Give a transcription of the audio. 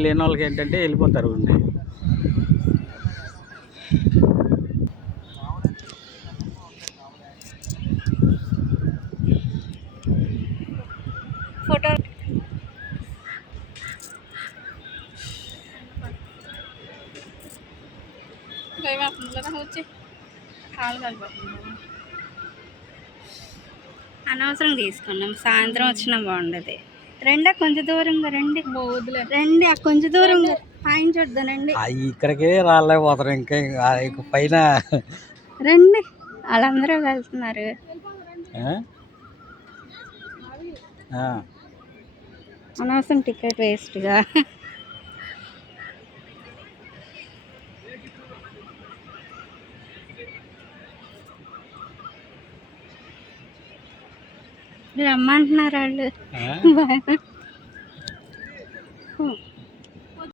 లేని వాళ్ళకి ఏంటంటే వెళ్ళిపోతారు ఉండి. ఫోటో అనవసరం తీసుకున్నాం. సాయంత్రం వచ్చినా బాగుండదు. రెండా కొంచెం దూరంగా రండి. రండి కొంచెం దూరంగా పైన చూద్దానండి. ఇక్కడికే రాలేకపోతారు. ఇంకా పైన రండి, వాళ్ళందరూ వెళ్తున్నారు. అనవసరం టికెట్ వేస్ట్గా. రమ్మంటున్నారు వాళ్ళు.